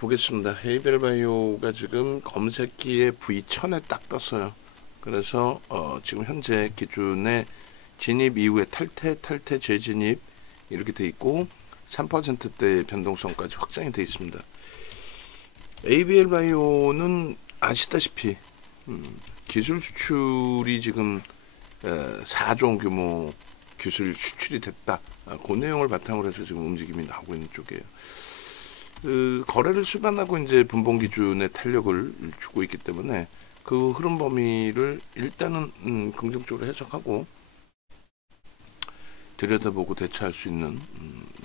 보겠습니다. 헤이벨바이오가 지금 검색기에 V1000에 딱 떴어요. 그래서 지금 현재 기준에 진입 이후에 탈퇴 재진입 이렇게 돼 있고 3%대 변동성까지 확장이 돼 있습니다. ABL바이오는 아시다시피 기술 수출이 지금 4조 규모 기술 수출이 됐다. 그 내용을 바탕으로 해서 지금 움직임이 나오고 있는 쪽이에요. 그 거래를 수반하고 이제 분봉 기준의 탄력을 주고 있기 때문에 그 흐름 범위를 일단은 긍정적으로 해석하고 들여다보고 대처할 수 있는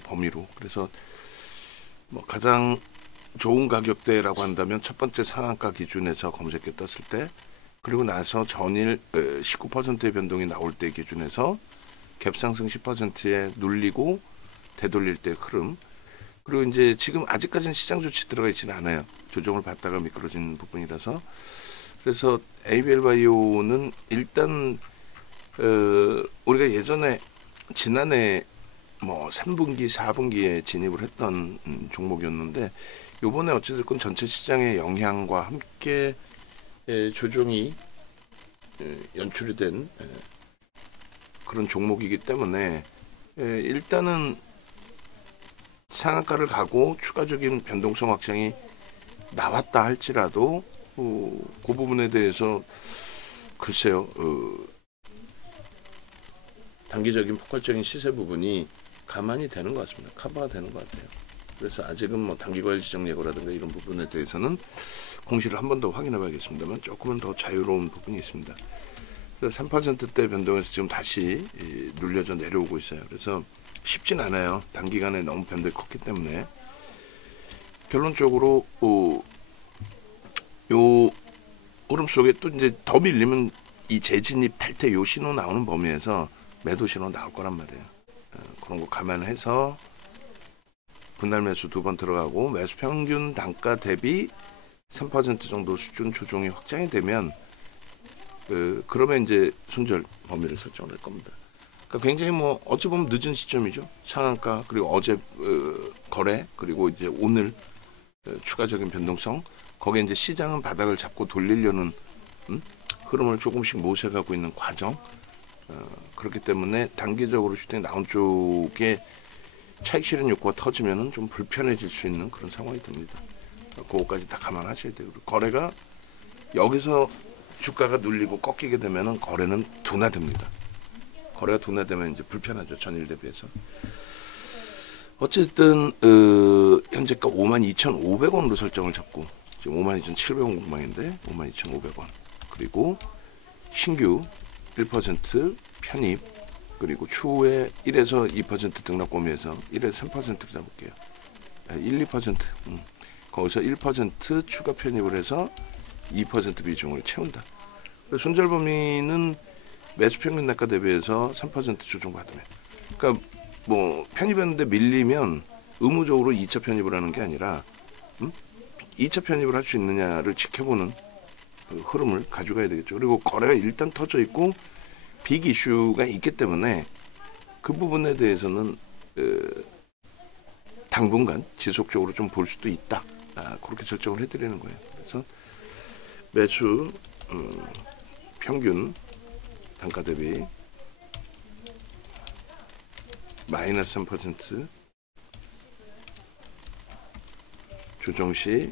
범위로, 그래서 뭐 가장 좋은 가격대라고 한다면 첫 번째 상한가 기준에서 검색해 떴을 때, 그리고 나서 전일 19%의 변동이 나올 때 기준에서 갭상승 10%에 눌리고 되돌릴 때 흐름, 그리고 이제 지금 아직까지는 시장 조치 들어가 있지는 않아요. 조정을 받다가 미끄러진 부분이라서. 그래서 ABL바이오는 일단 우리가 예전에 지난해 뭐 3분기, 4분기에 진입을 했던 종목이었는데, 요번에 어찌됐건 전체 시장의 영향과 함께 조정이 연출이 된 그런 종목이기 때문에 일단은 상한가를 가고 추가적인 변동성 확장이 나왔다 할지라도 그 부분에 대해서 글쎄요, 단기적인 폭발적인 시세 부분이 가만히 되는 것 같습니다. 커버가 되는 것 같아요. 그래서 아직은 뭐 단기과열 지정 예고라든가 이런 부분에 대해서는 공시를 한 번 더 확인해 봐야겠습니다만 조금은 더 자유로운 부분이 있습니다. 그래서 3%대 변동에서 지금 다시 눌려져 내려오고 있어요. 그래서 쉽진 않아요. 단기간에 너무 변동이 컸기 때문에. 결론적으로 요 흐름 속에 또 이제 더 밀리면 이 재진입 탈퇴 요 신호 나오는 범위에서 매도 신호 나올 거란 말이에요. 그런 거 감안해서 분할 매수 2번 들어가고 매수 평균 단가 대비 3% 정도 수준 조정이 확장이 되면 그러면 이제 손절 범위를 설정을 할 겁니다. 그러니까 굉장히 뭐 어찌 보면 늦은 시점이죠. 상한가, 그리고 어제 거래, 그리고 이제 오늘 추가적인 변동성, 거기에 이제 시장은 바닥을 잡고 돌리려는 흐름을 조금씩 모색하고 있는 과정. 그렇기 때문에 단기적으로 슈팅이 나온 쪽에 차익 실현 욕구가 터지면은 좀 불편해질 수 있는 그런 상황이 됩니다. 그거까지 다 감안하셔야 돼요. 거래가 여기서 주가가 눌리고 꺾이게 되면은 거래는 둔화됩니다. 거래가 둔화되면 이제 불편하죠. 전일 대비해서. 어쨌든 현재가 52,500원으로 설정을 잡고 지금 52,700원 공방인데 52,500원, 그리고 신규 1% 편입, 그리고 추후에 1에서 2% 등락 범위에서 1에서 3%로 잡을게요. 1, 2% 거기서 1% 추가 편입을 해서 2% 비중을 채운다. 손절 범위는 매수 평균 단가 대비해서 3% 조정 받으면, 그러니까 뭐 편입했는데 밀리면 의무적으로 2차 편입을 하는 게 아니라 2차 편입을 할 수 있느냐를 지켜보는 그 흐름을 가져가야 되겠죠. 그리고 거래가 일단 터져 있고 빅 이슈가 있기 때문에 그 부분에 대해서는 당분간 지속적으로 좀 볼 수도 있다. 그렇게 설정을 해드리는 거예요. 그래서 매수 평균 단가 대비 마이너스 3% 조정 시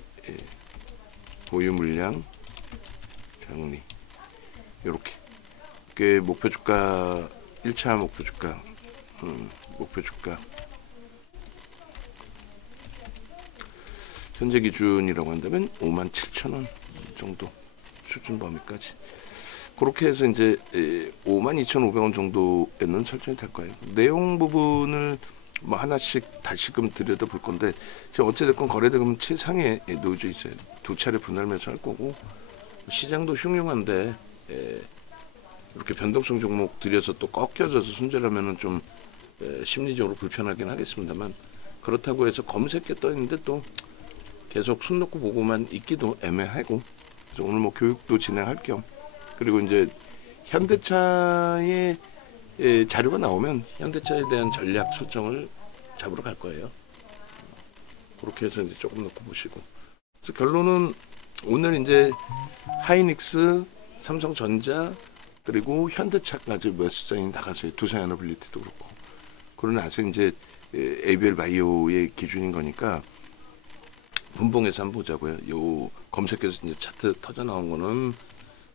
보유 물량 정리, 이렇게 목표 주가 1차 목표 주가 현재 기준이라고 한다면 57,000원 정도 수준 범위까지, 그렇게 해서 이제 52,500원 정도에는 설정이 될 거예요. 내용 부분을 뭐 하나씩 다시금 들여다 볼 건데, 어찌됐건 거래대금 최상에 놓여져 있어요. 2차례 분할 매수할 거고, 시장도 흉흉한데 이렇게 변동성 종목 들여서 또 꺾여져서 손절하면은 좀 심리적으로 불편하긴 하겠습니다만, 그렇다고 해서 검색에 떠 있는데 또 계속 손 놓고 보고만 있기도 애매하고, 그래서 오늘 뭐 교육도 진행할 겸, 그리고 이제 현대차의 자료가 나오면 현대차에 대한 전략 설정을 잡으러 갈 거예요. 그렇게 해서 이제 조금 넣고 보시고. 그래서 결론은 오늘 이제 하이닉스, 삼성전자 그리고 현대차까지 매수사인이 나가서요. 두산에너빌리티도 그렇고. 그러나 아직 이제 ABL 바이오의 기준인 거니까 분봉해서 한번 보자고요. 요 검색해서 이제 차트 터져 나온 거는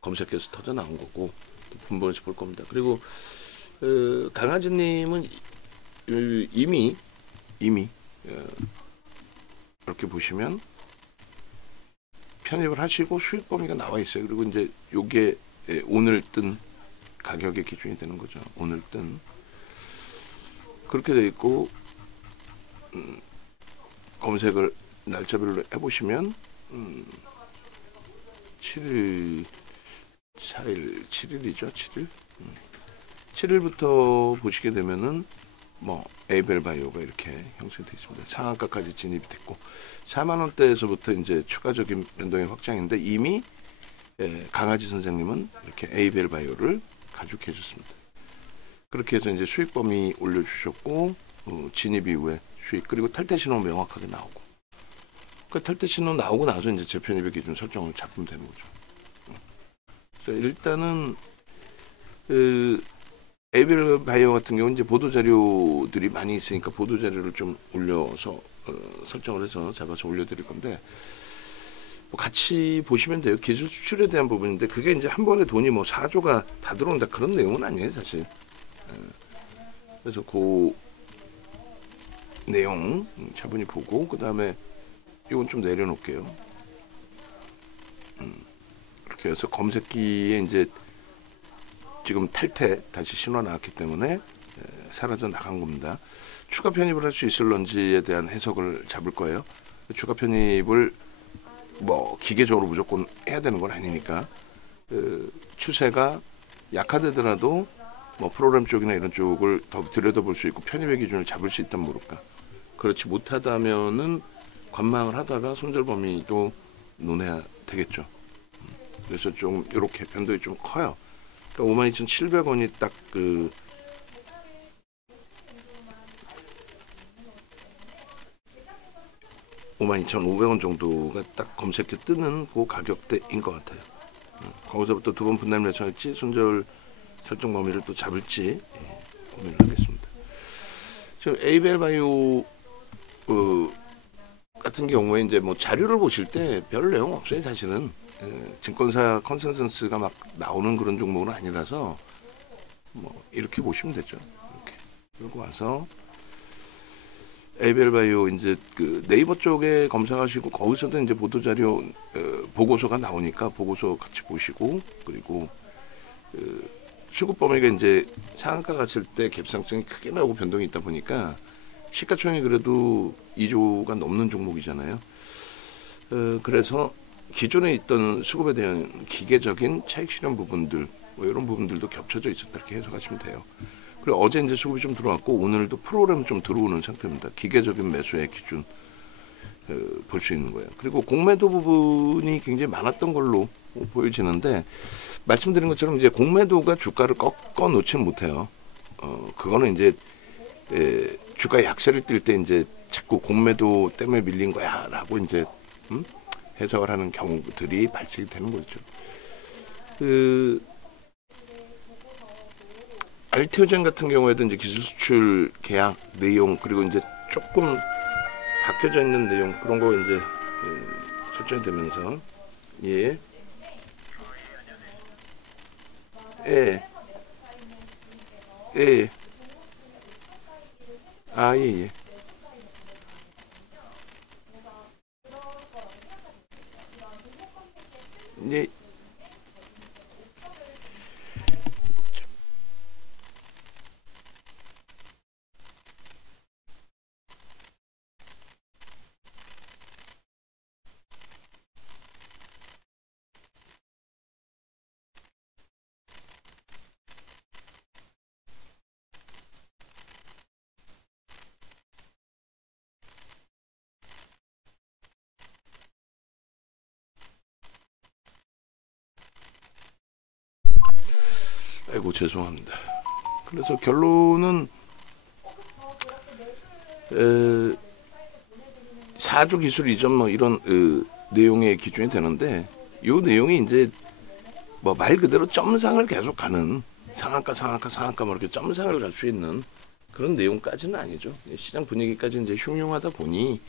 검색해서 터져 나온 거고 분봉해서 볼 겁니다. 그리고 강하진님은 이미 이렇게 보시면 편입을 하시고 수익 범위가 나와 있어요. 그리고 이제 요게 오늘 뜬 가격의 기준이 되는 거죠. 오늘 뜬 그렇게 돼 있고 검색을 날짜별로 해보시면 7일, 4일, 7일이죠. 7일. 7일부터 보시게 되면은 뭐 에이벨 바이오가 이렇게 형성되어 있습니다. 상한가까지 진입이 됐고 4만 원대에서부터 이제 추가적인 변동의 확장인데 이미 강아지 선생님은 이렇게 에이벨 바이오를 가죽해 줬습니다. 그렇게 해서 이제 수익 범위 올려주셨고 진입 이후에 수익 그리고 탈퇴 신호 명확하게 나오고 그 탈퇴 신호 나오고 나서 이제 재편입의 기준 설정을 잡으면 되는 거죠. 그래서 일단은 에이벨 바이오 같은 경우는 이제 보도 자료들이 많이 있으니까 보도 자료를 좀 올려서 설정을 해서 잡아서 올려드릴 건데 뭐 같이 보시면 돼요. 기술 수출에 대한 부분인데 그게 이제 한 번에 돈이 뭐 4조가 다 들어온다 그런 내용은 아니에요 사실. 그래서 그 내용 차분히 보고 그 다음에 이건 좀 내려놓을게요. 이렇게 해서 검색기에 이제 지금 탈퇴 다시 신호 나왔기 때문에 사라져 나간 겁니다. 추가 편입을 할 수 있을런지에 대한 해석을 잡을 거예요. 추가 편입을 뭐 기계적으로 무조건 해야 되는 건 아니니까 추세가 약하더라도 뭐 프로그램 쪽이나 이런 쪽을 더 들여다볼 수 있고 편입의 기준을 잡을 수 있다면 모를까. 그렇지 못하다면은 관망을 하다가 손절 범위도 논해야 되겠죠. 그래서 좀 이렇게 변동이 좀 커요. 그러니까 52,700원이 딱 그 52,500원 정도가 딱 검색해 뜨는 그 가격대인 것 같아요. 거기서부터 두 번 분할 매수할지 손절 설정 범위를 또 잡을지 고민을 하겠습니다. 지금 에이벨 바이오 같은 경우에 이제 뭐 자료를 보실 때 별 내용 없어요 사실은. 증권사 컨센서스가 막 나오는 그런 종목은 아니라서 뭐 이렇게 보시면 되죠. 이렇게 그리고 와서 에이벨 바이오 이제 그 네이버 쪽에 검색하시고 거기서도 이제 보도 자료 보고서가 나오니까 보고서 같이 보시고 그리고 수급 범위가 이제 상한가 갔을 때 갭상승이 크게 나오고 변동이 있다 보니까 시가총액이 그래도 2조가 넘는 종목이잖아요. 그래서 기존에 있던 수급에 대한 기계적인 차익 실현 부분들 뭐 이런 부분들도 겹쳐져 있었다 이렇게 해석하시면 돼요. 그리고 어제 이제 수급이 좀 들어왔고 오늘도 프로그램 좀 들어오는 상태입니다. 기계적인 매수의 기준 볼 수 있는 거예요. 그리고 공매도 부분이 굉장히 많았던 걸로 보여지는데 말씀드린 것처럼 이제 공매도가 주가를 꺾어 놓지는 못해요. 그거는 이제 주가 약세를 띌 때 이제 자꾸 공매도 때문에 밀린 거야라고 이제 해석을 하는 경우들이 발생이 되는 거죠. 알테오젠 같은 경우에도 이제 기술 수출 계약 내용 그리고 이제 조금 바뀌어져 있는 내용 그런 거 이제 설정이 되면서 예. 아, 예. 예. 아이고 죄송합니다. 그래서 결론은 4조 기술 이전 뭐 이런 내용의 기준이 되는데 요 내용이 이제 뭐 말 그대로 점상을 계속 가는 상한가 뭐 이렇게 점상을 갈 수 있는 그런 내용까지는 아니죠. 시장 분위기까지 이제 흉흉하다 보니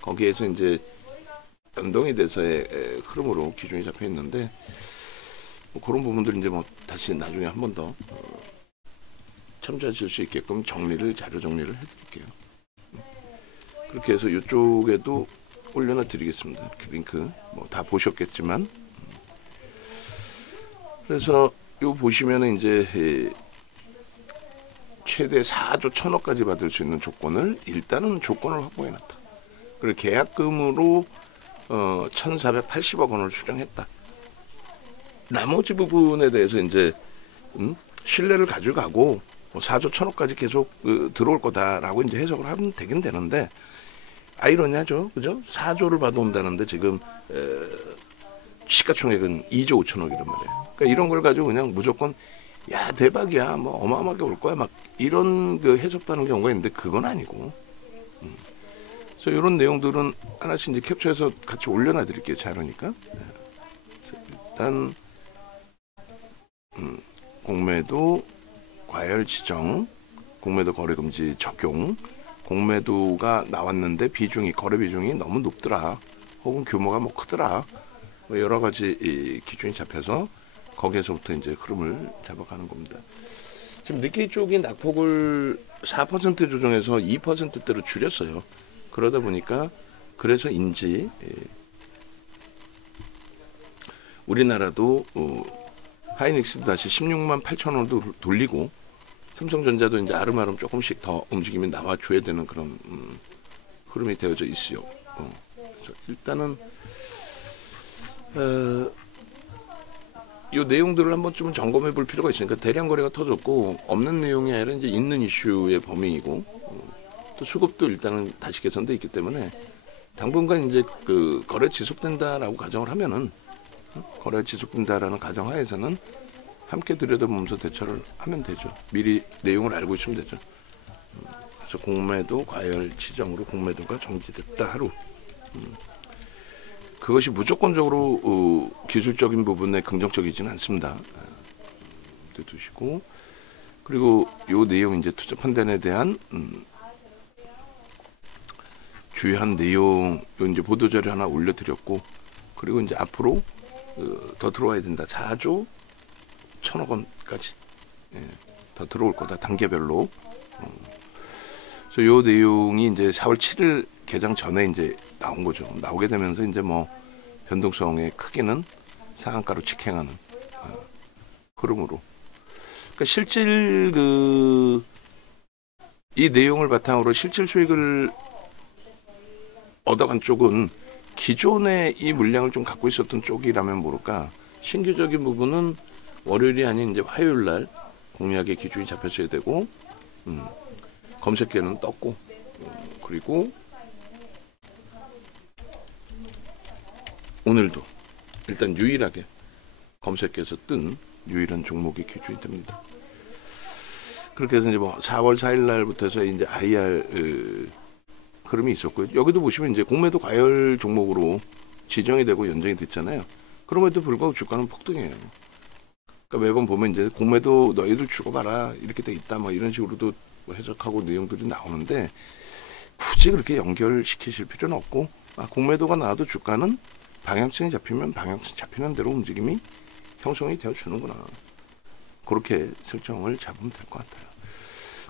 거기에서 이제 연동이 돼서의 흐름으로 기준이 잡혀 있는데 뭐 그런 부분들 이제 뭐 다시 나중에 한 번 더 참조하실 수 있게끔 자료 정리를 해드릴게요. 그렇게 해서 이쪽에도 올려놔 드리겠습니다. 이렇게 링크 뭐 다 보셨겠지만 그래서 요 보시면은 이제 최대 4조 1,000억까지 받을 수 있는 조건을 일단은 조건을 확보해 놨다. 그리고 계약금으로 1,480억 원을 수령했다. 나머지 부분에 대해서 이제 신뢰를 가져가고 4조 1,000억까지 계속 들어올 거다라고 이제 해석을 하면 되긴 되는데 아이러니하죠, 그죠? 4조를 받아온다는데 지금 시가총액은 2조 5천억이란 말이에요. 그러니까 이런 걸 가지고 그냥 무조건 야 대박이야, 뭐 어마어마하게 올 거야, 막 이런 그 해석하는 경우가 있는데 그건 아니고. 그래서 이런 내용들은 하나씩 이제 캡처해서 같이 올려놔 드릴게요. 자료니까. 일단 공매도 과열 지정, 공매도 거래 금지 적용, 공매도가 나왔는데 거래 비중이 너무 높더라, 혹은 규모가 뭐 크더라, 뭐 여러 가지 이 기준이 잡혀서 거기에서부터 이제 흐름을 잡아가는 겁니다. 지금 니케이 쪽이 낙폭을 4% 조정해서 2%대로 줄였어요. 그러다 보니까 그래서인지 우리나라도 하이닉스도 다시 16만 8천 원도 돌리고 삼성전자도 이제 아름아름 조금씩 더 움직임이 나와줘야 되는 그런 흐름이 되어져 있어요. 그래서 일단은 이 내용들을 한번 좀 점검해 볼 필요가 있으니까 대량 거래가 터졌고 없는 내용이 아니라 이제 있는 이슈의 범위이고 또 수급도 일단은 다시 개선돼 있기 때문에 당분간 이제 그 거래 지속된다라고 가정을 하면은 거래 지속된다라는 가정하에서는 함께 들여다보면서 대처를 하면 되죠. 미리 내용을 알고 있으면 되죠. 그래서 공매도 과열 지정으로 공매도가 정지됐다 하루. 그것이 무조건적으로 기술적인 부분에 긍정적이지는 않습니다. 두시고, 그리고 요 내용 이제 투자 판단에 대한 주요한 내용 요 이제 보도 자료 하나 올려드렸고, 그리고 이제 앞으로 더 들어와야 된다. 4조 1,000억 원까지 더 들어올 거다, 단계별로. 그래서 요 내용이 이제 4월 7일 개장 전에 이제 나온 거죠. 나오게 되면서 이제 뭐 변동성의 크기는 상한가로 직행하는 흐름으로. 그러니까 실질 이 내용을 바탕으로 실질 수익을 얻어간 쪽은 기존에 이 물량을 좀 갖고 있었던 쪽이라면 모를까. 신규적인 부분은 월요일이 아닌 이제 화요일 날 공략의 기준이 잡혔어야 되고, 검색계는 떴고, 그리고 오늘도 일단 유일하게 검색해서 뜬 유일한 종목이 기준이 됩니다. 그렇게 해서 이제 뭐 4월 4일 날부터 해서 이제 IR 흐름이 있었고요. 여기도 보시면 이제 공매도 과열 종목으로 지정이 되고 연정이 됐잖아요. 그럼에도 불구하고 주가는 폭등해요. 그러니까 매번 보면 이제 공매도 너희들 주고봐라 이렇게 돼 있다, 뭐 이런 식으로도 해석하고 내용들이 나오는데 굳이 그렇게 연결시키실 필요는 없고, 공매도가 나와도 주가는 방향성이 잡히면 방향성 잡히는 대로 움직임이 형성이 되어 주는구나. 그렇게 설정을 잡으면 될 것 같아요.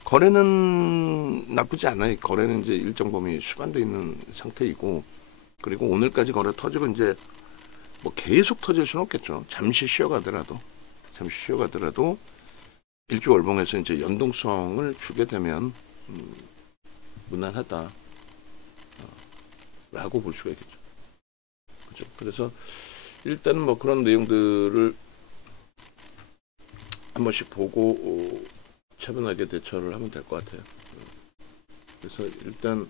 거래는 나쁘지 않아요. 거래는 이제 일정 범위 수반되어 있는 상태이고, 그리고 오늘까지 거래 터지고 이제 뭐 계속 터질 수는 없겠죠. 잠시 쉬어가더라도 일주 월봉에서 이제 연동성을 주게 되면 무난하다 라고 볼 수가 있겠죠. 그죠? 그래서 일단은 뭐 그런 내용들을 한 번씩 보고 차분하게 대처를 하면 될 것 같아요. 그래서 일단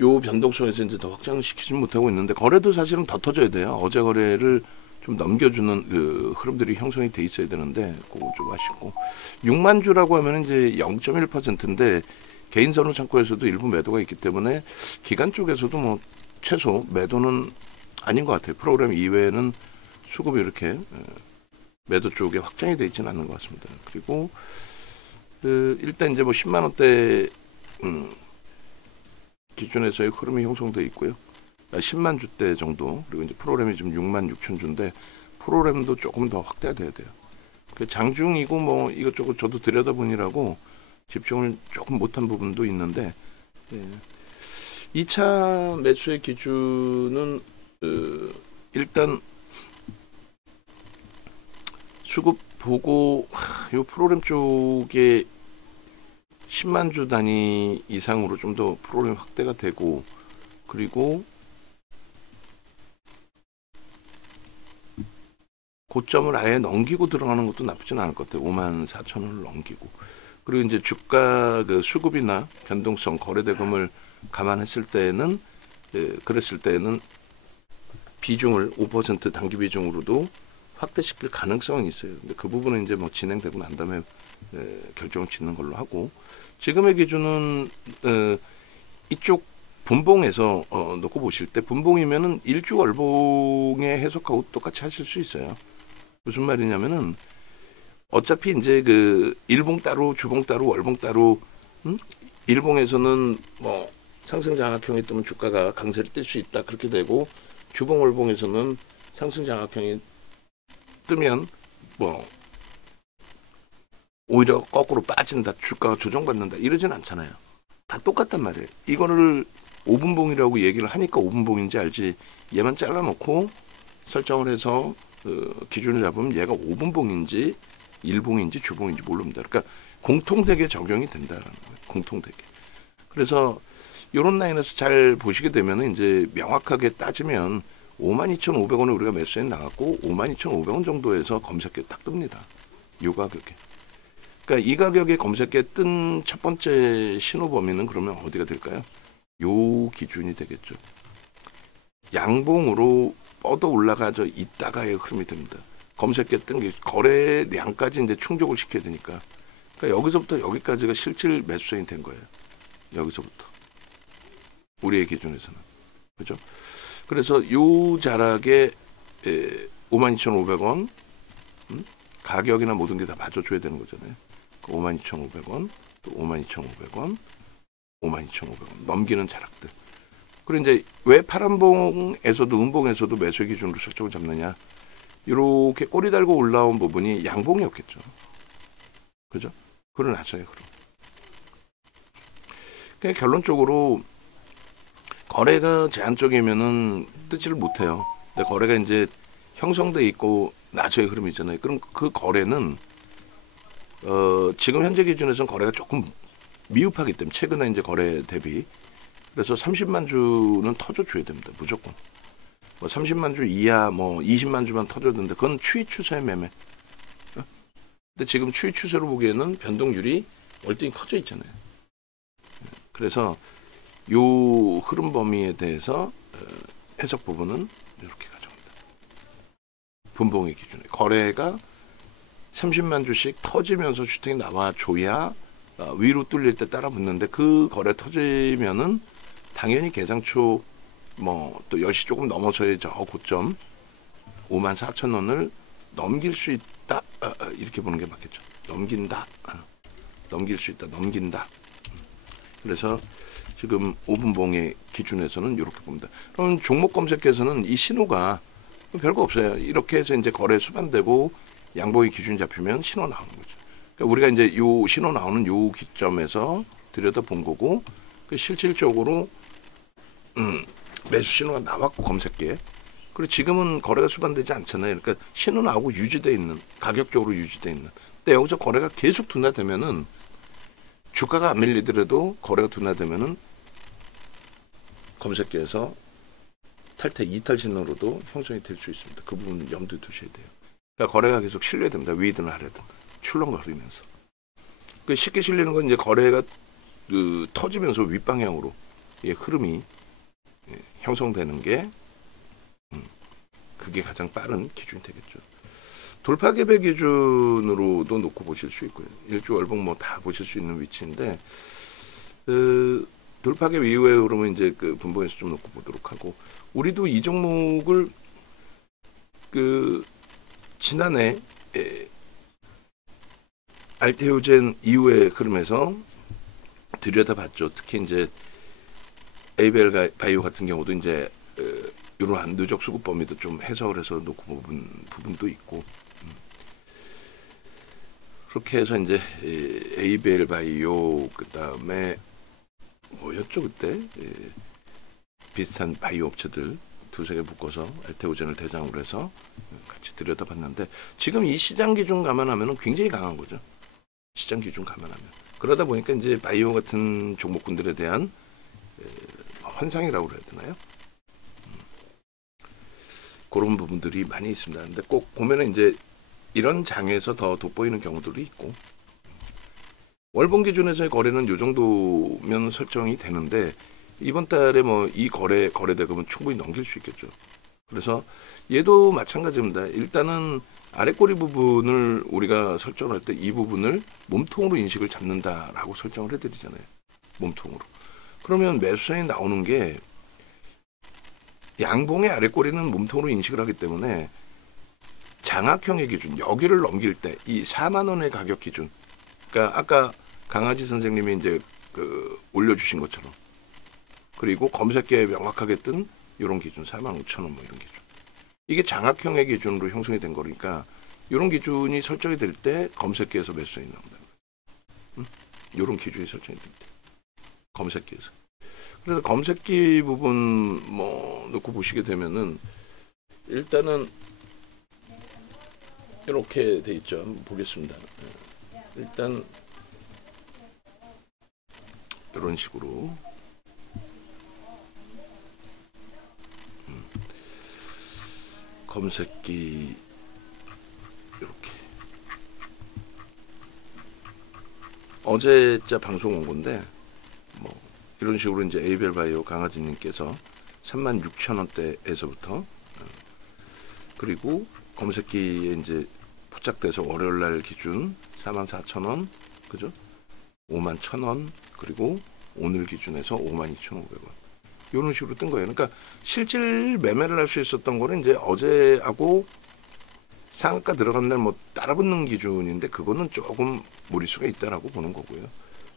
요 변동성에서 이제 더 확장시키지 못하고 있는데, 거래도 사실은 더 터져야 돼요. 어제 거래를 좀 넘겨주는 그 흐름들이 형성이 돼 있어야 되는데 그거 좀 아쉽고 6만 주라고 하면 이제 0.1%인데 개인 선호 창고에서도 일부 매도가 있기 때문에 기관 쪽에서도 뭐 최소 매도는 아닌 것 같아요. 프로그램 이외에는 수급이 이렇게 매도 쪽에 확장이 되어 있지는 않는 것 같습니다. 그리고 일단 이제 뭐 10만 원대 기준에서의 흐름이 형성되어 있고요. 10만 주대 정도. 그리고 이제 프로그램이 지금 6만 6천 주인데 프로그램도 조금 더 확대가 돼야 돼요. 장중이고 뭐 이것저것 저도 들여다보느라고 집중을 조금 못한 부분도 있는데 2차 매수의 기준은 일단 수급 보고 이 프로그램 쪽에 10만 주 단위 이상으로 좀 더 프로그램 확대가 되고 그리고 고점을 아예 넘기고 들어가는 것도 나쁘진 않을 것 같아요. 5만 4천 원을 넘기고 그리고 이제 주가 그 수급이나 변동성 거래대금을 감안했을 때는 그랬을 때는 비중을 5% 단기 비중으로도 확대시킬 가능성은 있어요. 근데 그 부분은 이제 뭐 진행되고 난 다음에 결정을 짓는 걸로 하고 지금의 기준은 이쪽 분봉에서 놓고 보실 때 분봉이면은 일주 월봉의 해석하고 똑같이 하실 수 있어요. 무슨 말이냐면은 어차피 이제 그 일봉 따로 주봉 따로 월봉 따로 일봉에서는 뭐 상승 장악형이 뜨면 주가가 강세를 띨 수 있다 그렇게 되고 주봉 월봉에서는 상승 장악형이 뜨면 뭐 오히려 거꾸로 빠진다 주가가 조정받는다 이러진 않잖아요. 다 똑같단 말이에요. 이거를 5분봉이라고 얘기를 하니까 5분봉인지 알지 얘만 잘라놓고 설정을 해서 기준을 잡으면 얘가 5분봉인지 일봉인지 주봉인지 모릅니다. 그러니까 공통되게 적용이 된다라는 거예요. 공통되게. 그래서 이런 라인에서 잘 보시게 되면 이제 명확하게 따지면 52,500원에 우리가 매수해 나갔고 52,500원 정도에서 검색에 딱 뜹니다. 이 가격에. 그러니까 이 가격에 검색에 뜬 첫 번째 신호 범위는 그러면 어디가 될까요? 요 기준이 되겠죠. 양봉으로 뻗어 올라가져 있다가의 흐름이 됩니다. 검색에 뜬 게 거래량까지 이제 충족을 시켜야 되니까. 그러니까 여기서부터 여기까지가 실질 매수선이 된 거예요. 여기서부터. 우리의 기준에서는. 그죠? 그래서 요 자락에 52,500원 가격이나 모든 게 다 맞춰줘야 되는 거잖아요. 52,500원, 또 52,500원, 52,500원 넘기는 자락들. 그리고 이제 왜 파란봉에서도 음봉에서도 매수 기준으로 설정을 잡느냐? 이렇게 꼬리 달고 올라온 부분이 양봉이었겠죠. 그죠? 그러나서요, 그럼. 그러니까 결론적으로 거래가 제한적이면은 뜨지를 못해요. 근데 거래가 이제 형성돼 있고 나서의 흐름이잖아요. 그럼 그 거래는 지금 현재 기준에서는 거래가 조금 미흡하기 때문에 최근에 이제 거래 대비 그래서 30만 주는 터져줘야 됩니다. 무조건. 뭐 30만 주 이하 뭐 20만 주만 터져도는데 그건 추이 추세 매매. 근데 지금 추이 추세로 보기에는 변동률이 월등히 커져 있잖아요. 그래서 요 흐름 범위에 대해서 해석 부분은 이렇게 가져옵니다. 분봉의 기준에 거래가 30만 주씩 터지면서 슈팅이 나와줘야 위로 뚫릴 때 따라 붙는데 그 거래 터지면은 당연히 개장초 뭐 또 10시 조금 넘어서의 저 고점 54,000원을 넘길 수 있다 이렇게 보는 게 맞겠죠. 넘긴다. 넘길 수 있다. 넘긴다. 그래서 지금 5분봉의 기준에서는 이렇게 봅니다. 그럼 종목 검색에서는 이 신호가 별거 없어요. 이렇게 해서 이제 거래 수반되고 양봉의 기준 잡히면 신호 나오는 거죠. 그러니까 우리가 이제 요 신호 나오는 요 기점에서 들여다 본 거고 그 실질적으로 매수 신호가 나왔고 검색기에 그리고 지금은 거래가 수반되지 않잖아요. 그러니까 신호 나오고 유지돼 있는 가격적으로 유지돼 있는. 근데 여기서 거래가 계속 둔화되면은 주가가 안 밀리더라도 거래가 둔화되면은 검색기에서 탈퇴 이탈 신호로도 형성이 될 수 있습니다. 그 부분 염두에 두셔야 돼요. 그러니까 거래가 계속 실려야 됩니다. 위든 아래든 출렁거리면서. 그 쉽게 실리는 건 이제 거래가 터지면서 윗방향으로 흐름이 형성되는 게 그게 가장 빠른 기준이 되겠죠. 돌파 갭의 기준으로도 놓고 보실 수 있고요. 일주 월봉 뭐 다 보실 수 있는 위치인데 돌파 갭 이후에 그러면 이제 그 분봉에서 좀 놓고 보도록 하고, 우리도 이 종목을 그 지난해 알테오젠 이후의 흐름에서 들여다봤죠. 특히 이제 에이벨 바이오 같은 경우도 이제 이러한 누적 수급 범위도 좀 해석을 해서 놓고 본 부분도 있고, 그렇게 해서 이제 에이벨 바이오, 그 다음에 뭐였죠 그때 비슷한 바이오 업체들 두세 개 묶어서 알테오젠을 대상으로 해서 같이 들여다봤는데, 지금 이 시장 기준 감안하면 굉장히 강한 거죠. 시장 기준 감안하면. 그러다 보니까 이제 바이오 같은 종목군들에 대한 환상이라고 그래야 되나요? 그런 부분들이 많이 있습니다. 근데 꼭 보면은 이제 이런 장에서 더 돋보이는 경우들도 있고, 월봉 기준에서의 거래는 요 정도면 설정이 되는데, 이번 달에 뭐 이 거래대금은 충분히 넘길 수 있겠죠. 그래서 얘도 마찬가지입니다. 일단은 아래꼬리 부분을 우리가 설정할 때 이 부분을 몸통으로 인식을 잡는다라고 설정을 해드리잖아요. 몸통으로. 그러면 매수선이 나오는 게 양봉의 아래꼬리는 몸통으로 인식을 하기 때문에 장악형의 기준, 여기를 넘길 때 이 4만 원의 가격 기준, 그러니까 아까 강아지 선생님이 이제 그 올려주신 것처럼, 그리고 검색계에 명확하게 뜬 이런 기준 4만 5천 원 뭐 이런 기준, 이게 장악형의 기준으로 형성이 된 거니까 이런 기준이 설정이 될 때 검색계에서 매수선이 나온다는 거예요. 이런 기준이 설정이 될 때 검색계에서. 그래서 검색기 부분 뭐 놓고 보시게 되면은 일단은 이렇게 돼 있죠. 한번 보겠습니다. 일단 이런 식으로 검색기 이렇게 어제자 방송 온 건데, 뭐 이런 식으로 이제 에이벨 바이오 강아지님께서 36,000원대에서부터 그리고 검색기에 이제 포착돼서 월요일날 기준 44,000원, 그죠? 51,000원, 그리고 오늘 기준에서 52,500원 이런 식으로 뜬 거예요. 그러니까 실질 매매를 할 수 있었던 거는 이제 어제하고 상한가 들어간 날 뭐 따라붙는 기준인데, 그거는 조금 무리수가 있다라고 보는 거고요.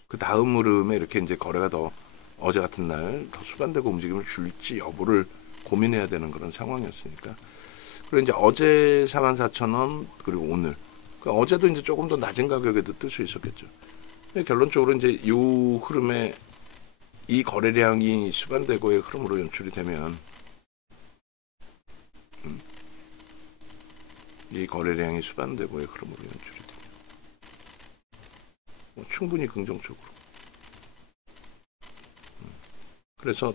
그 다음 흐름에 이렇게 이제 거래가 더 어제 같은 날 더 수반되고 움직임을 줄지 여부를 고민해야 되는 그런 상황이었으니까. 그리고 이제 어제 44,000원, 그리고 오늘, 그러니까 어제도 이제 조금 더 낮은 가격에도 뜰 수 있었겠죠. 근데 결론적으로 이제 이 흐름에 이 거래량이 수반되고의 흐름으로 연출이 되면, 이 거래량이 수반되고의 흐름으로 연출이 되면 뭐 충분히 긍정적으로. 그래서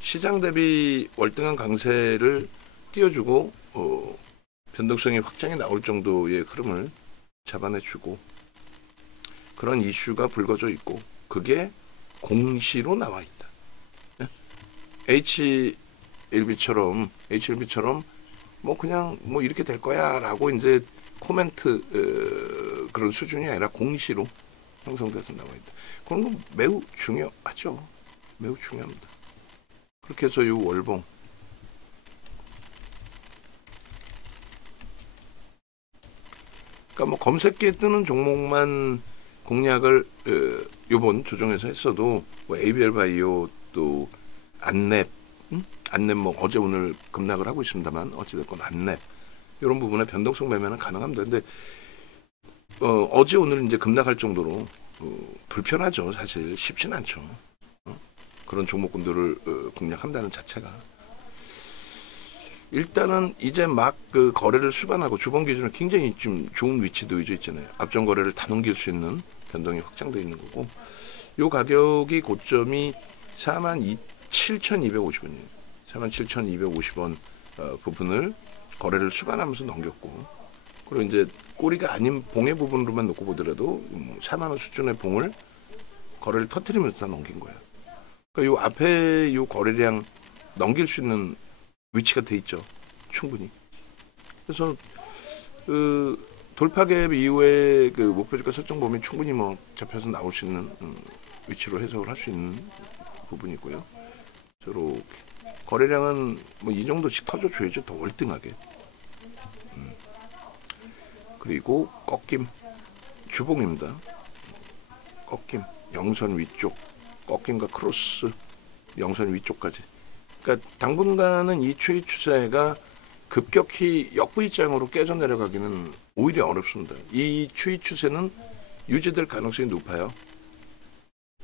시장 대비 월등한 강세를 띄워주고 변동성이 확장이 나올 정도의 흐름을 잡아내주고, 그런 이슈가 불거져 있고, 그게 공시로 나와 있다. HLB처럼 뭐 그냥 뭐 이렇게 될 거야라고 이제 코멘트 그런 수준이 아니라 공시로 형성돼서 나와 있다. 그런 건 매우 중요하죠. 매우 중요합니다. 그렇게 해서 이 월봉 그러니까 뭐 검색기에 뜨는 종목만 공략을 요번 조정에서 했어도 뭐 ABL 바이오 또 안랩 안랩 뭐 어제 오늘 급락을 하고 있습니다만 어찌됐건 안랩 이런 부분에 변동성 매매는 가능합니다. 근데 어제 오늘 이제 급락할 정도로 불편하죠. 사실 쉽진 않죠. 그런 종목군들을 공략한다는 자체가. 일단은 이제 막 그 거래를 수반하고 주봉 기준은 굉장히 좀 좋은 위치에 놓여져 있잖아요. 앞전 거래를 다 넘길 수 있는 변동이 확장되어 있는 거고, 요 가격이 고점이 47,250원이에요. 47,250원 부분을 거래를 수반하면서 넘겼고, 그리고 이제 꼬리가 아닌 봉의 부분으로만 놓고 보더라도 4만 원 수준의 봉을 거래를 터뜨리면서 다 넘긴 거예요. 그러니까 요 앞에 요 거래량 넘길 수 있는 위치가 돼 있죠. 충분히. 그래서 그 돌파갭 이후에 그 목표주가 설정 범위 충분히 뭐 잡혀서 나올 수 있는 위치로 해석을 할 수 있는 부분이고요. 저렇게 거래량은 뭐 이 정도씩 터져줘야죠. 더 월등하게. 그리고 꺾임 주봉입니다. 꺾임 영선 위쪽 꺾임과 크로스 영선 위쪽까지. 그러니까 당분간은 이 추이 추세가 급격히 역V장으로 깨져 내려가기는 오히려 어렵습니다. 이 추이 추세는 유지될 가능성이 높아요.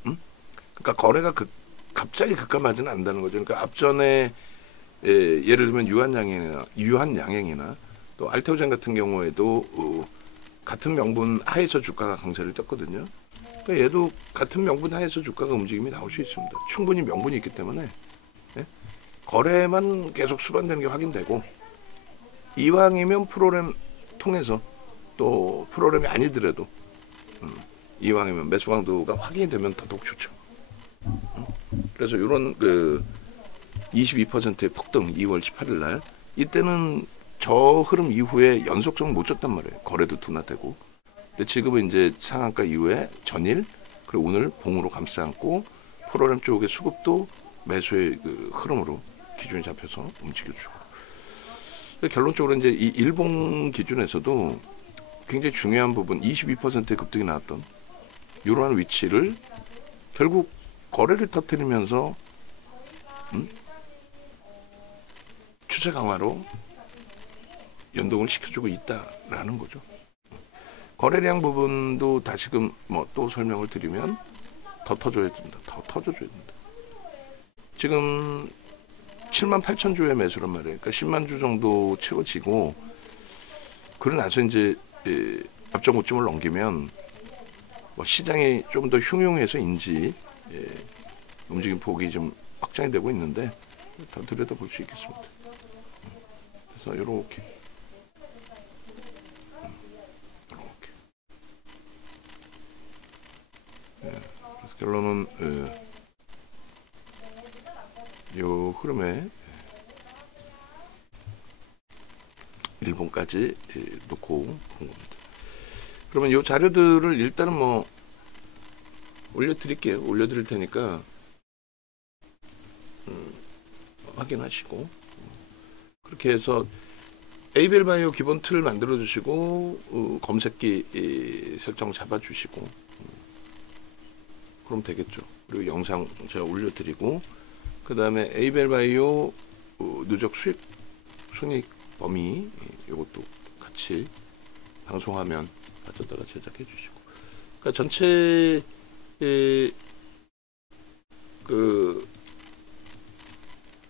그러니까 거래가 갑자기 급감하지는 않는다는 거죠. 그러니까 앞전에 예를 들면 유한양행이나 또 알테오젠 같은 경우에도 같은 명분 하에서 주가가 강세를 떴거든요. 그러니까 얘도 같은 명분 하에서 주가가 움직임이 나올 수 있습니다. 충분히 명분이 있기 때문에 거래만 계속 수반되는 게 확인되고 이왕이면 프로그램 통해서 또 프로그램이 아니더라도 이왕이면 매수 강도가 확인이 되면 더더욱 좋죠. 그래서 이런 그 22%의 폭등 2월 18일 날 이때는 저 흐름 이후에 연속성 못 줬단 말이에요. 거래도 둔화되고. 근데 지금은 이제 상한가 이후에 전일 그리고 오늘 봉으로 감싸 안고 프로그램 쪽의 수급도 매수의 그 흐름으로 기준이 잡혀서 움직여주고. 결론적으로 이제 이 일봉 기준에서도 굉장히 중요한 부분 22%의 급등이 나왔던 이러한 위치를 결국 거래를 터뜨리면서 추세 강화로 연동을 시켜주고 있다라는 거죠. 거래량 부분도 다시금 뭐 또 설명을 드리면 더 터져야 된다. 더 터져줘야 된다. 지금 7만 8천 주의 매수란 말이에요. 그러니까 10만 주 정도 채워지고 그러고 나서 이제 앞전 고점을 넘기면 뭐 시장이 좀 더 흉흉해서인지 움직임 폭이 좀 확장이 되고 있는데 더 들여다볼 수 있겠습니다. 그래서 이렇게 그래서 결론은 요 흐름에 일본까지 놓고 본 겁니다. 그러면 요 자료들을 일단은 뭐 올려드릴게요. 올려드릴 테니까 확인하시고 그렇게 해서 에이벨바이오 기본 틀 만들어 주시고 검색기 설정 잡아 주시고 그럼 되겠죠. 그리고 영상 제가 올려드리고 그 다음에 에이벨바이오 누적 수익 손익 범위 이것도 같이 방송하면 가져다가 제작해 주시고 그러니까 전체 그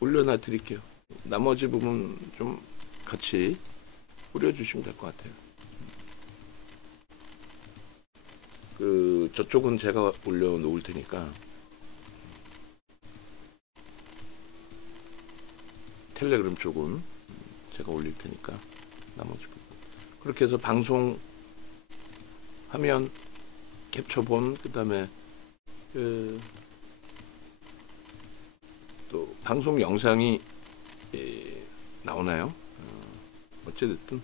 올려놔 드릴게요. 나머지 부분 좀 같이 뿌려주시면 될 것 같아요. 그 저쪽은 제가 올려놓을 테니까 텔레그램 쪽은 제가 올릴 테니까 나머지 부분 그렇게 해서 방송 화면 캡처본 그 다음에 또 방송 영상이 나오나요? 어찌됐든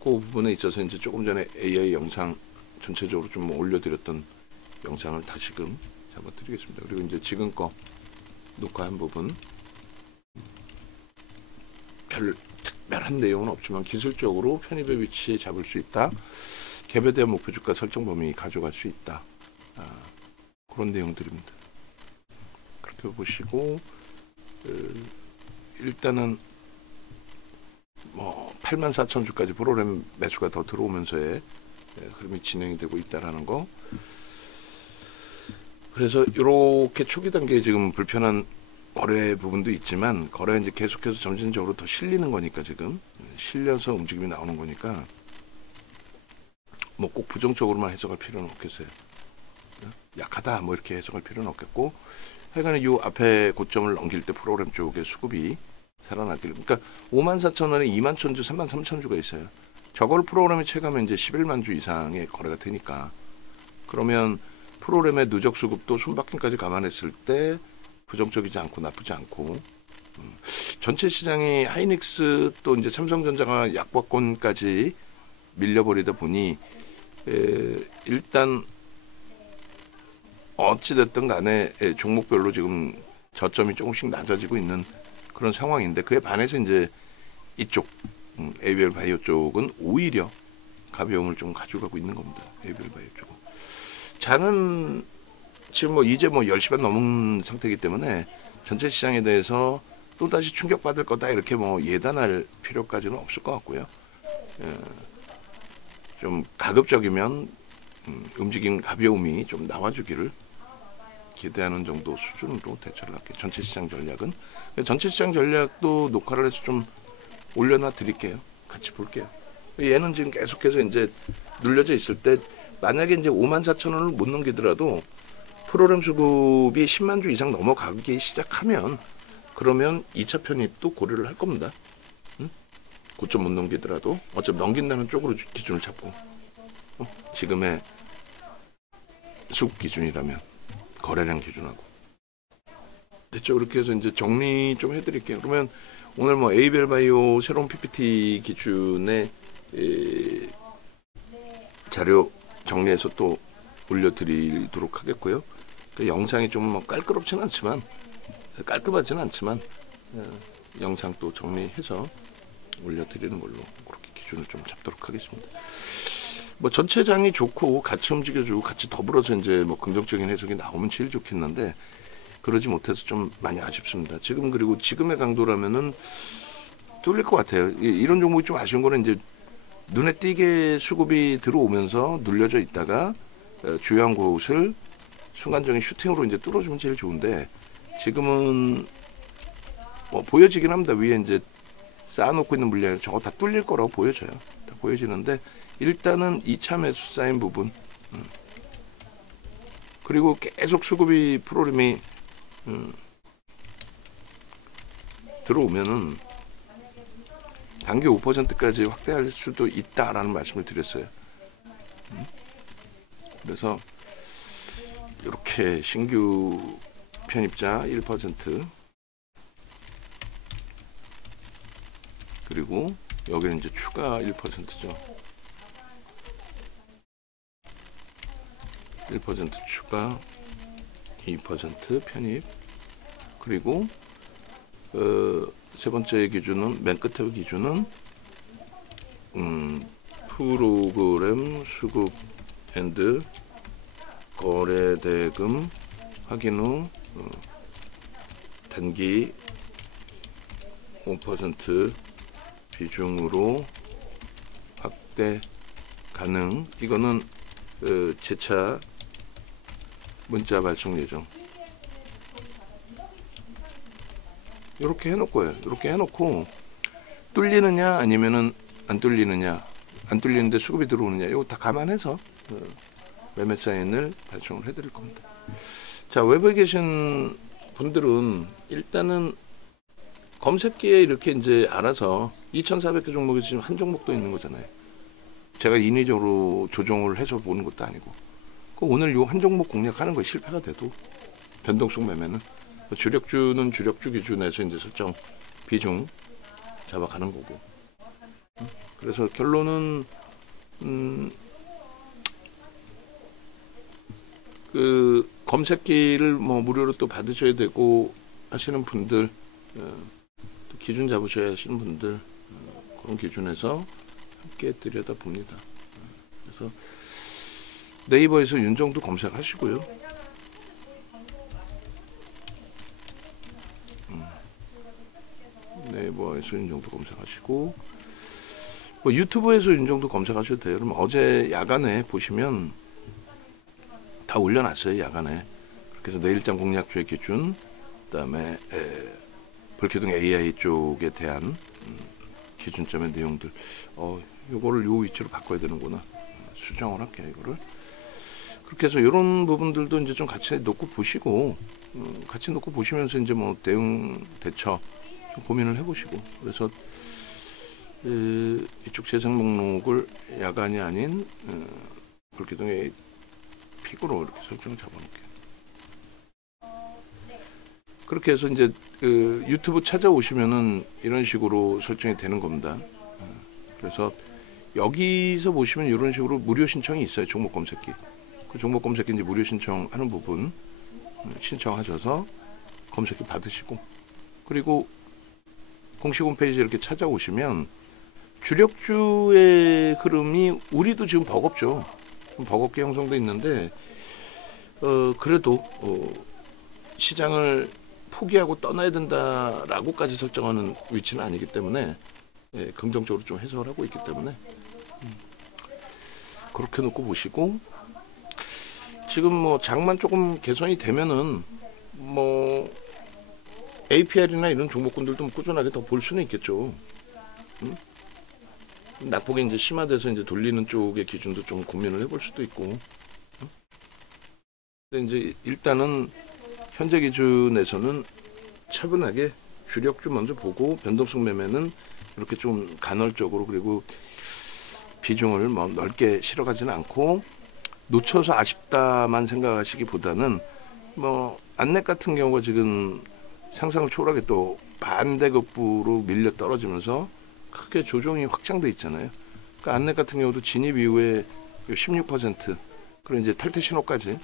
그 부분에 있어서 이제 조금 전에 AI 영상 전체적으로 좀 올려드렸던 영상을 다시금 잡아드리겠습니다. 그리고 이제 지금 거 녹화한 부분 별 특별한 내용은 없지만 기술적으로 편입의 위치에 잡을 수 있다. 갭에 대한 목표 주가 설정 범위 가져갈 수 있다. 그런 내용들입니다. 그렇게 보시고 일단은 뭐 84,000주까지 프로그램 매수가 더 들어오면서의 흐름이 진행이 되고 있다라는 거. 그래서 이렇게 초기 단계에 지금 불편한 거래 부분도 있지만 거래 이제 계속해서 점진적으로 더 실리는 거니까 지금 실려서 움직임이 나오는 거니까 뭐 꼭 부정적으로만 해석할 필요는 없겠어요. 약하다 뭐 이렇게 해석할 필요는 없겠고 하여간에 이 앞에 고점을 넘길 때 프로그램 쪽에 수급이 살아나길 그러니까 54,000원에 21,000주 33,000주가 있어요. 저걸 프로그램에 채가면 이제 11만 주 이상의 거래가 되니까 그러면 프로그램의 누적 수급도 손바뀜까지 감안했을 때 부정적이지 않고 나쁘지 않고 전체 시장이 하이닉스 또 이제 삼성전자가 약과권까지 밀려버리다 보니 일단 어찌됐든 간에 종목별로 지금 저점이 조금씩 낮아지고 있는 그런 상황인데, 그에 반해서 이제 이쪽 ABL 바이오 쪽은 오히려 가벼움을 좀 가져가고 있는 겁니다. ABL 바이오 쪽은 장은 지금 뭐 이제 뭐 10시 반 넘은 상태이기 때문에 전체 시장에 대해서 또다시 충격받을 거다 이렇게 뭐 예단할 필요까지는 없을 것 같고요. 좀 가급적이면 움직임 가벼움이 좀 나와주기를 기대하는 정도 수준으로 대처를 할게요. 전체 시장 전략은. 전체 시장 전략도 녹화를 해서 좀 올려놔 드릴게요. 같이 볼게요. 얘는 지금 계속해서 이제 눌려져 있을 때, 만약에 이제 54,000원을 못 넘기더라도 프로그램 수급이 10만 주 이상 넘어가기 시작하면, 그러면 2차 편입도 고려를 할 겁니다. 고점 못 넘기더라도 어차피 넘긴다는 쪽으로 기준을 잡고, 지금의 수급 기준이라면 거래량 기준하고 됐죠. 그렇게 해서 이제 정리 좀 해드릴게요. 그러면 오늘 뭐 ABL 바이오 새로운 PPT 기준의 자료 정리해서 또 올려드리도록 하겠고요. 그 영상이 좀 뭐 깔끔하지는 않지만 영상 또 정리해서 올려드리는 걸로 그렇게 기준을 좀 잡도록 하겠습니다. 뭐 전체장이 좋고 같이 움직여주고 같이 더불어서 이제 뭐 긍정적인 해석이 나오면 제일 좋겠는데, 그러지 못해서 좀 많이 아쉽습니다. 지금, 그리고 지금의 강도라면은 뚫릴 것 같아요. 이런 종목이 좀 아쉬운 거는 이제 눈에 띄게 수급이 들어오면서 눌려져 있다가 주요한 곳을 순간적인 슈팅으로 이제 뚫어주면 제일 좋은데, 지금은 뭐 보여지긴 합니다. 위에 이제 쌓아놓고 있는 물량이 저거 다 뚫릴 거라고 보여져요. 다 보여지는데, 일단은 2차 매수 쌓인 부분, 그리고 계속 수급이 프로그램이 들어오면은 단기 5%까지 확대할 수도 있다라는 말씀을 드렸어요. 그래서 이렇게 신규 편입자 1%, 그리고 여기는 이제 추가 1%죠. 1% 추가, 2% 편입, 그리고 세 번째 기준은, 맨 끝에 기준은 프로그램 수급 앤드 거래대금 확인 후 단기 5% 비중으로 확대 가능. 이거는 재차 문자 발송 예정. 이렇게 해놓고요. 이렇게 해놓고 뚫리느냐 아니면은 안 뚫리느냐, 안 뚫리는데 수급이 들어오느냐, 이거 다 감안해서 매매 사인을 발송을 해드릴 겁니다. 자, 외부에 계신 분들은 일단은 검색기에 이렇게 이제 알아서 2,400개 종목이 지금 한 종목도 있는 거잖아요. 제가 인위적으로 조정을 해서 보는 것도 아니고, 오늘 요 한 종목 공략하는 거 실패가 돼도 변동성 매매는 주력주는 주력주 기준에서 이제 설정 비중 잡아가는 거고. 그래서 결론은 그 검색기를 뭐 무료로 또 받으셔야 되고 하시는 분들, 또 기준 잡으셔야 하시는 분들, 그런 기준에서 함께 들여다 봅니다. 그래서 네이버에서 윤정도 검색하시고요. 네이버에서 윤정도 검색하시고, 뭐 유튜브에서 윤정도 검색하셔도 돼요. 그럼 어제 야간에 보시면 다 올려놨어요. 야간에. 그래서 내일장 공략주의 기준, 그다음에 불쾌등 AI 쪽에 대한 기준점의 내용들, 요거를 요 위치로 바꿔야 되는구나, 수정을 할게요. 이거를 그렇게 해서 이런 부분들도 이제 좀 같이 놓고 보시고, 같이 놓고 보시면서 이제 뭐 대응 대처 좀 고민을 해보시고, 그래서 이쪽 재생 목록을 야간이 아닌 불쾌등의 픽으로 이렇게 설정을 잡아놓을게요. 그렇게 해서 이제 그 유튜브 찾아오시면은 이런 식으로 설정이 되는 겁니다. 그래서 여기서 보시면 이런 식으로 무료 신청이 있어요. 종목 검색기. 그 종목 검색기 이제 무료 신청하는 부분 신청하셔서 검색기 받으시고, 그리고 공식 홈페이지 이렇게 찾아오시면 주력주의 흐름이 우리도 지금 버겁죠. 버겁게 형성돼 있는데 그래도 시장을 포기하고 떠나야 된다라고까지 설정하는 위치는 아니기 때문에 예, 긍정적으로 좀 해석을 하고 있기 때문에 그렇게 놓고 보시고, 지금 뭐 장만 조금 개선이 되면은 뭐 APR이나 이런 종목군들도 뭐 꾸준하게 더 볼 수는 있겠죠. 낙폭이 이제 심화돼서 이제 돌리는 쪽의 기준도 좀 고민을 해볼 수도 있고. 근데 이제 일단은 현재 기준에서는 차분하게 주력주 먼저 보고 변동성 매매는 이렇게 좀 간헐적으로, 그리고 비중을 뭐 넓게 실어가지는 않고 놓쳐서 아쉽다만 생각하시기보다는 뭐 안넷 같은 경우가 지금 상상을 초월하게 또 반대급부로 밀려 떨어지면서 크게 조정이 확장돼 있잖아요. 그러니까 안넷 같은 경우도 진입 이후에 16% 그리고 이제 탈퇴 신호까지.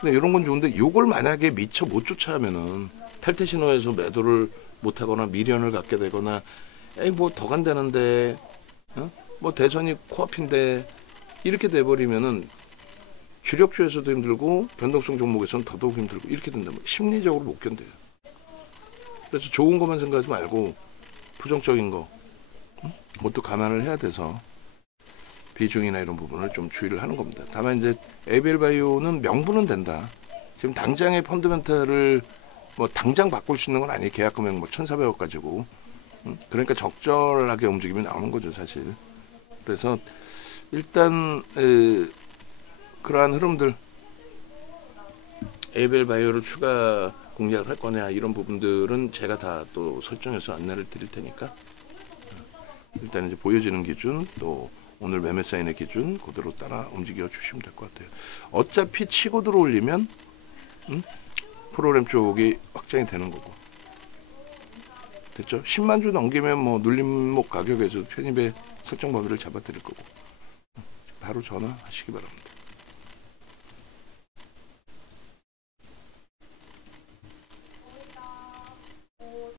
근데 이런 건 좋은데 이걸 만약에 미처 못 쫓아하면은 탈퇴 신호에서 매도를 못하거나 미련을 갖게 되거나 에이 뭐 더 간다는데 뭐 대선이 코앞인데 이렇게 돼버리면은 주력주에서도 힘들고 변동성 종목에서는 더더욱 힘들고 이렇게 된다면 심리적으로 못 견뎌요. 그래서 좋은 것만 생각하지 말고 부정적인 거 그것도 감안을 해야 돼서 비중이나 이런 부분을 좀 주의를 하는 겁니다. 다만 이제 ABL 바이오는 명분은 된다. 지금 당장의 펀드멘탈을 뭐 당장 바꿀 수 있는 건 아니에요. 계약 금액 뭐 1,400억 가지고. 그러니까 적절하게 움직임이 나오는 거죠, 사실. 그래서 일단 그러한 흐름들, ABL 바이오를 추가 공략을 할 거냐 이런 부분들은 제가 다 또 설정해서 안내를 드릴 테니까 일단 이제 보여지는 기준, 또 오늘 매매 사인의 기준 그대로 따라 움직여 주시면 될 것 같아요. 어차피 치고 들어올리면 프로그램 쪽이 확장이 되는 거고, 됐죠? 10만 주 넘기면 뭐 눌림목 가격에서 편입의 설정 범위를 잡아드릴 거고 바로 전화하시기 바랍니다.